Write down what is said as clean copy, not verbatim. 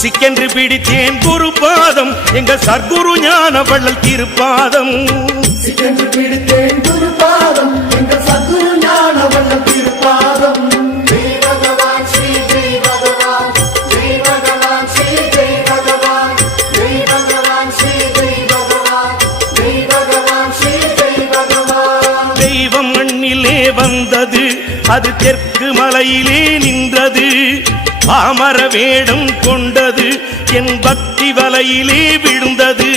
சிக்கென்று பிடித்தேன் குரு பாதம் எங்கள் சர்க்குரு ஞான வள்ளல் திருப்பாதம். சிக்கென்று பிடித்தேன் குரு பாதம் எங்கள் சர்க்குரு ஞான வள்ளல் திருப்பாதம். ஜெய் பகவான் ஸ்ரீ ஜெய் பகவான் ஜெய் பகவான் ஸ்ரீ ஜெய் பகவான் ஜெய் பகவான் ஸ்ரீ ஜெய் பகவான் ஜெய் பகவான் ஸ்ரீ ஜெய் பகவான். தெய்வம் மண்ணிலே வந்தது அது தெற்கு மலையிலே நின்றது. பாமர வேடம் கொண்டது என் பக்தி வலையிலே விழுந்தது.